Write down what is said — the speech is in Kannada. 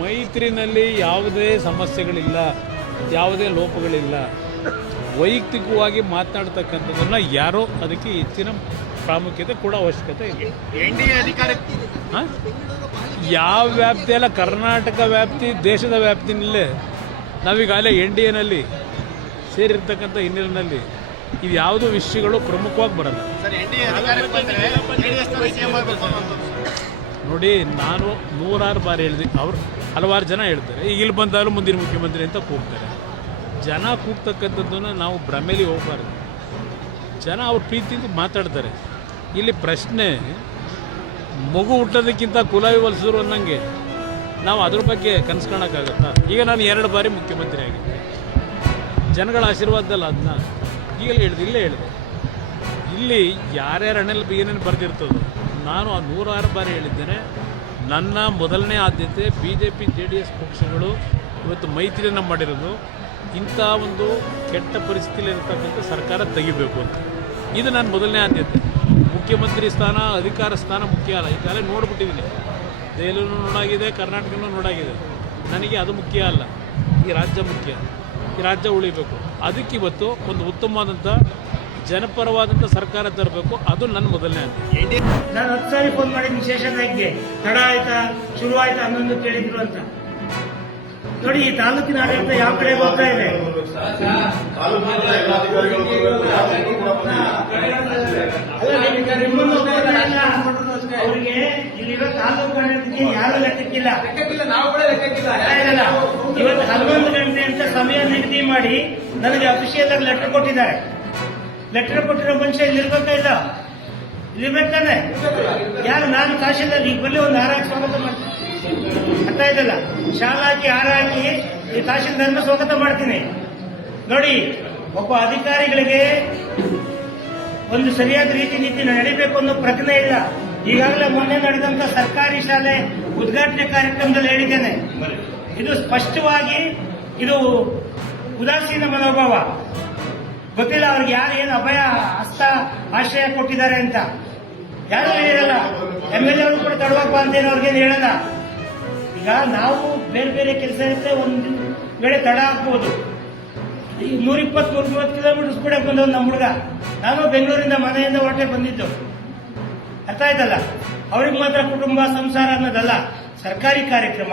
ಮೈತ್ರಿನಲ್ಲಿ ಯಾವುದೇ ಸಮಸ್ಯೆಗಳಿಲ್ಲ, ಯಾವುದೇ ಲೋಪಗಳಿಲ್ಲ. ವೈಯಕ್ತಿಕವಾಗಿ ಮಾತನಾಡ್ತಕ್ಕಂಥದ್ದನ್ನ ಯಾರೋ ಅದಕ್ಕೆ ಹೆಚ್ಚಿನ ಪ್ರಾಮುಖ್ಯತೆ ಕೊಡೋ ಅವಶ್ಯಕತೆ ಇದೆ. ಯಾವ ವ್ಯಾಪ್ತಿ ಅಲ್ಲ, ಕರ್ನಾಟಕ ವ್ಯಾಪ್ತಿ, ದೇಶದ ವ್ಯಾಪ್ತಿನಲ್ಲೇ ನಾವೀಗಾಗಲೇ NDAನಲ್ಲಿ ಸೇರಿರ್ತಕ್ಕಂಥ ಹಿನ್ನೆಲೆಯಲ್ಲಿ ಇದು ಯಾವುದೋ ವಿಷಯಗಳು ಪ್ರಮುಖವಾಗಿ ಬರಲ್ಲ. ನೋಡಿ, ನಾನು 106 ಬಾರಿ ಹೇಳಿದೆ, ಅವ್ರು ಹಲವಾರು ಜನ ಹೇಳ್ತಾರೆ, ಈಗ ಇಲ್ಲಿ ಬಂದಾಗಲೂ ಮುಂದಿನ ಮುಖ್ಯಮಂತ್ರಿ ಅಂತ ಕೂಗ್ತಾರೆ. ಜನ ಕೂಗ್ತಕ್ಕಂಥದ್ದನ್ನು ನಾವು ಭ್ರಮೇಲಿ ಹೋಗಬಾರ್ದು. ಜನ ಅವ್ರ ಪ್ರೀತಿಯಿಂದ ಮಾತಾಡ್ತಾರೆ. ಇಲ್ಲಿ ಪ್ರಶ್ನೆ, ಮಗು ಹುಟ್ಟೋದಕ್ಕಿಂತ ಕುಲಾವಿ ಹೊಲಿಸಿದ್ರು ಅನ್ನಂಗೆ ನಾವು ಅದ್ರ ಬಗ್ಗೆ ಕನಸು ಕಾಣೋಕ್ಕಾಗತ್ತಾ? ಈಗ ನಾನು 2 ಬಾರಿ ಮುಖ್ಯಮಂತ್ರಿ ಆಗಿದ್ದೆ, ಜನಗಳ ಆಶೀರ್ವಾದದಲ್ಲ. ಅದನ್ನ ಈಗಲೇ ಇಲ್ಲೇ ಹೇಳಿದೆ, ಇಲ್ಲಿ ಯಾರ್ಯಾರ ಹಣೆಯಲ್ಲಿ ಏನೇನು ಬರೆದಿರ್ತದೋ ನಾನು ಆ 106 ಬಾರಿ ಹೇಳಿದ್ದೇನೆ. ನನ್ನ ಮೊದಲನೇ ಆದ್ಯತೆ BJP JDS ಪಕ್ಷಗಳು ಇವತ್ತು ಮೈತ್ರಿಯನ್ನು ಮಾಡಿರೋದು ಇಂಥ ಒಂದು ಕೆಟ್ಟ ಪರಿಸ್ಥಿತಿಯಲ್ಲಿ ಇರತಕ್ಕಂಥ ಸರ್ಕಾರ ತೆಗಿಬೇಕು ಅಂತ. ಇದು ನನ್ನ ಮೊದಲನೇ ಆದ್ಯತೆ. ಮುಖ್ಯಮಂತ್ರಿ ಸ್ಥಾನ, ಅಧಿಕಾರ ಸ್ಥಾನ ಮುಖ್ಯ ಅಲ್ಲ. ಈಗಾಗಲೇ ನೋಡ್ಬಿಟ್ಟಿದ್ದೀನಿ, ದೆಹಲಿನೂ ನೋಡಾಗಿದೆ, ಕರ್ನಾಟಕನೂ ನೋಡಾಗಿದೆ. ನನಗೆ ಅದು ಮುಖ್ಯ ಅಲ್ಲ, ಈ ರಾಜ್ಯ ಮುಖ್ಯ. ಈ ರಾಜ್ಯ ಉಳಿಬೇಕು. ಅದಕ್ಕಿವತ್ತು ಒಂದು ಉತ್ತಮವಾದಂಥ ಜನಪರವಾದಂಥ ಸರ್ಕಾರ ತರಬೇಕು. ಅದು ನನ್ನ ಮೊದಲನೇ ಆದ್ಯತೆ. ನಾನು 10 ಸಾರಿ ಫೋನ್ ಮಾಡಿದ್ದೀನಿ ಶೇಷನಾಯ್ಗೆ, ತಡ ಆಯ್ತಾ, ಶುರು ಆಯ್ತಾ ಅನ್ನೊಂದು ಕೇಳಿದ್ರು ಅಂತ. ನೋಡಿ, ಈ ತಾಲೂಕಿನ ಆಡಳಿತ ಯಾವ ಕಡೆ ಹೋಗ್ತಾ ಇದೆ. ಅವರಿಗೆ ಇಲ್ಲಿರೋ ತಾಲೂಕು ಆಡಳಿತಕ್ಕೆ ಯಾರು ಲೆಕ್ಕಕ್ಕಿಲ್ಲ. ಇವತ್ತು 11 ಗಂಟೆ ಅಂತ ಸಮಯ ನಿಗದಿ ಮಾಡಿ ನನಗೆ ಅಫಿಷಿಯಲ್ ಆಗಿ ಲೆಟರ್ ಕೊಟ್ಟಿದ್ದಾರೆ. ಲೆಟರ್ ಕೊಟ್ಟಿರೋ ಮನುಷ್ಯ ಇಲ್ಲಿರ್ಬೇಕಾ ಇಲ್ಲ? ಇಲ್ಲಿರ್ಬೇಕಾದ್ರೆ ಯಾರು? ನಾನು ತಹಶೀಲ್ದಾರ್, ಈಗ ಬಲ್ಲಿ ಒಂದು ಹಾರ ಹಾಕಿ ಸ್ವಾಗತ ಮಾಡ್ತೀನಿ. ಅರ್ಥ ಇದಲ್ಲ, ಶಾಲಾ ಹಾಕಿ ಹಾರ ಹಾಕಿ ಈ ತಹಶೀಲ್ದಾರ್ನ ಸ್ವಾಗತ ಮಾಡ್ತೀನಿ. ನೋಡಿ, ಒಬ್ಬ ಅಧಿಕಾರಿಗಳಿಗೆ ಒಂದು ಸರಿಯಾದ ರೀತಿ ನೀತಿ ನಡೀಬೇಕು ಅನ್ನೋ ಪ್ರಜ್ಞೆ ಇಲ್ಲ. ಈಗಾಗಲೇ ಮೊನ್ನೆ ನಡೆದಂತ ಸರ್ಕಾರಿ ಶಾಲೆ ಉದ್ಘಾಟನೆ ಕಾರ್ಯಕ್ರಮದಲ್ಲಿ ಹೇಳಿದ್ದೇನೆ, ಇದು ಸ್ಪಷ್ಟವಾಗಿ ಇದು ಉದಾಸೀನ ಮನೋಭಾವ. ಗೊತ್ತಿಲ್ಲ ಅವ್ರಿಗೆ ಯಾರು ಏನು ಅಭಯ ಹಸ್ತ ಆಶ್ರಯ ಕೊಟ್ಟಿದ್ದಾರೆ ಅಂತ. ಯಾರು ಹೇಳಿರಲ್ಲ. MLA ಅವರು ಕೂಡ ತಡವಾಗ್ಬಾ ಅಂತೇನು ಅವ್ರಿಗೇನು ಹೇಳಲ್ಲ. ಈಗ ನಾವು ಬೇರೆ ಬೇರೆ ಕೆಲಸ ಇರುತ್ತೆ, ಒಂದು ವೇಳೆ ತಡ ಆಗ್ಬೋದು. ಈಗ 120-130 ಕಿಲೋಮೀಟರ್ ಕೂಡ ಬಂದವ್ ನಮ್ಮ ಹುಡುಗ. ನಾನು ಬೆಂಗಳೂರಿಂದ ಮನೆಯಿಂದ ಹೊರಟೆ ಬಂದಿದ್ದು. ಅರ್ಥ ಆಯ್ತಲ್ಲ? ಅವ್ರಿಗೆ ಮಾತ್ರ ಕುಟುಂಬ ಸಂಸಾರ ಅನ್ನೋದಲ್ಲ. ಸರ್ಕಾರಿ ಕಾರ್ಯಕ್ರಮ